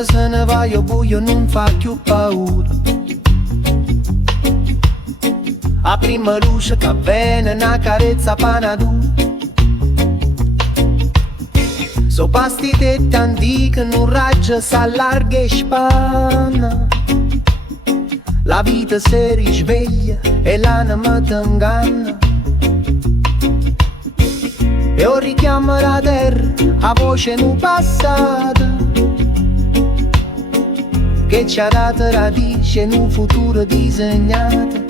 notte se ne va, io buio non fa più paura. A prima luce che viene una carezza panadura. So pasti tetti antichi, non raggia s'allarga e spanna. La vita si risveglia e l'anima ti inganna. E ora richiama la terra, a voce non passata, che ci ha dato radice in un futuro disegnato.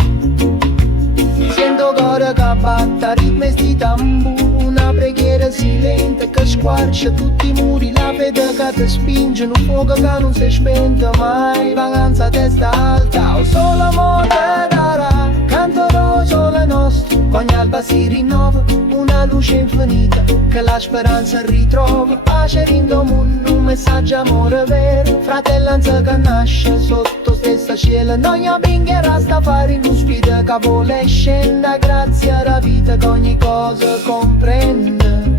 Sento cuore che batte, ritmi sti tamburi, una preghiera silente che squarcia tutti i muri, la fede che ti spinge, un fuoco che non si spenta mai, vacanza a testa alta, o solo amore darà, canterò sole nostro, ogni alba si rinnova, una luce infinita che la speranza ritrova, pace in mondo, un messaggio amore vero, fratellanza che nasce sotto stessa cielo, noi abbiamo Rastafari, non spide che vuole scenda, grazie alla vita che ogni cosa comprende.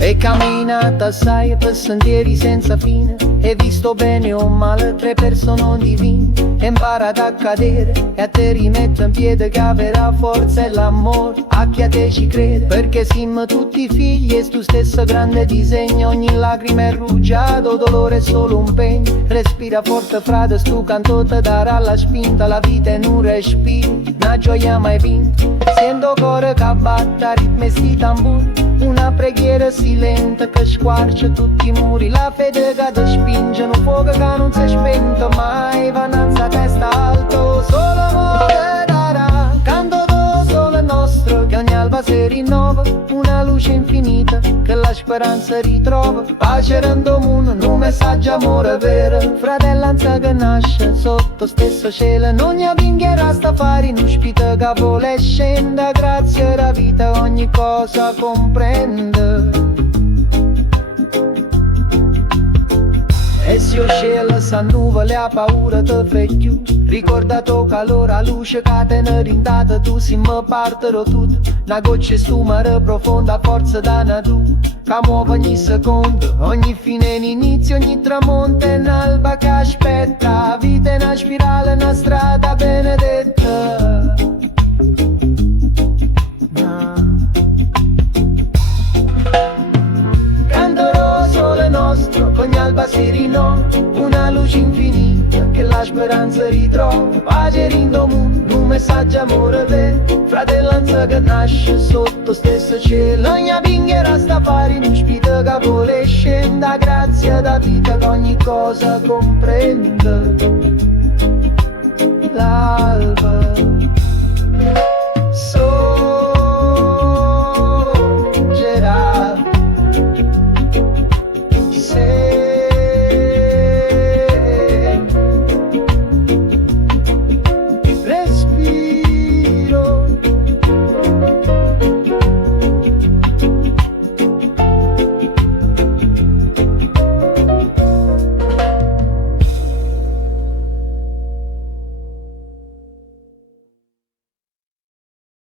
E camminata assai per sentieri senza fine, e visto bene o male tre persone divine, e imparato a cadere e a te rimetto in piedi che avrà forza e l'amore a chi a te ci crede, perché siamo tutti figli e tu stesso grande disegno, ogni lacrima è rugiato, dolore è solo un pegno, respira forte frate, stu canto te darà la spinta, la vita è un respiro, una gioia mai vinta, sento cuore che batte, ritmi sti tamburi, una preghiera silente che squarcia tutti i muri, la fede che ti spinge, un fuoco che non si è spento mai, vananza a testa alto, solo amore darà, canto do sole nostro, che ogni alba si rinnova, una luce infinita che la speranza ritrova, pace rendo mondo, un messaggio amore vero, fratellanza che nasce sotto stesso cielo, non ne abbiamo Rastafari, non spita che vuole scenda, grazie alla vita ogni cosa comprende. E se io cielo sa nuvole ha paura te fai più, ricordato calore a luce che te ne rindata, tu si mi parterò tutto, una goccia su mare profonda, forza da natura, che muove ogni secondo, ogni fine in inizio, ogni tramonto è un'alba che aspetta, la vita è una spirale, una strada benedetta. Canterò sole nostro, ogni alba si rinnova, una luce infinita che la speranza ritrova, pace in mondo, un messaggio amore vero, fratellanza che nasce sotto stesso cielo, ogni abbiamo Rastafari, non spita che vuole scenda, grazie alla vita che ogni cosa comprende.